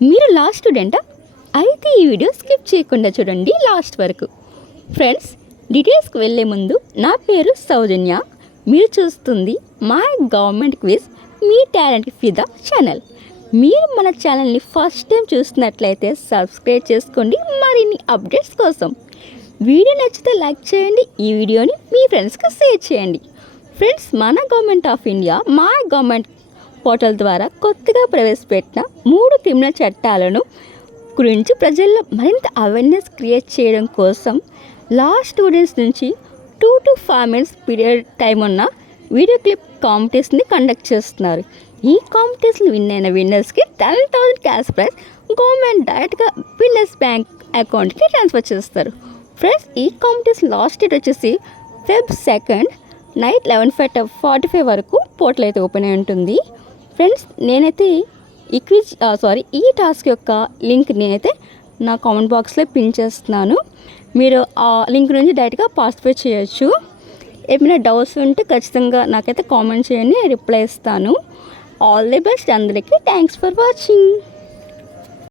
మీరు లా స్టూడెంటా? అయితే ఈ వీడియో స్కిప్ చేయకుండా చూడండి లాస్ట్ వరకు. ఫ్రెండ్స్, డీటెయిల్స్కి వెళ్ళే ముందు నా పేరు సౌజన్య. మీరు చూస్తుంది my government quiz me talent ఫిదా ఛానల్. మీరు మన ఛానల్ని ఫస్ట్ టైం చూస్తున్నట్లయితే సబ్స్క్రైబ్ చేసుకోండి మరిన్ని అప్డేట్స్ కోసం. వీడియో నచ్చితే లైక్ చేయండి, ఈ వీడియోని మీ ఫ్రెండ్స్కి షేర్ చేయండి. ఫ్రెండ్స్, మన government of India my government portal ద్వారా కొత్తగా ప్రవేశపెట్టిన 3 క్రిమినల్ చట్టాలను గురించి ప్రజల్లో మరింత అవేర్నెస్ క్రియేట్ చేయడం కోసం లా స్టూడెంట్స్ నుంచి 2 to 5 minutes పీరియడ్ టైం ఉన్న వీడియో క్లిప్ కాంపిటీషన్ని కండక్ట్ చేస్తున్నారు. ఈ కాంపిటీషన్ విన్ అయిన విన్నర్స్కి 10,000 క్యాష్ ప్రైజ్ గవర్నమెంట్ డైరెక్ట్గా విన్నర్స్ బ్యాంక్ అకౌంట్కి ట్రాన్స్ఫర్ చేస్తారు. ఫ్రెండ్స్, ఈ కాంపిటీషన్ లాస్ట్ డేట్ వచ్చేసి Feb 2 నైట్ 11:45 వరకు పోర్టల్ అయితే ఓపెన్ అయి ఉంటుంది. ఫ్రెండ్స్, నేనైతే ఈ టాస్క్ యొక్క లింక్ నేనైతే నా కామెంట్ బాక్స్లో పిన్ చేస్తున్నాను. మీరు ఆ లింక్ నుంచి డైరెక్ట్గా పార్టిసిపేట్ చేయొచ్చు. ఏమైనా డౌట్స్ ఉంటే ఖచ్చితంగా నాకైతే కామెంట్ చేయండి, రిప్లై ఇస్తాను. ఆల్ ది బెస్ట్ అందరికీ. Thanks for watching.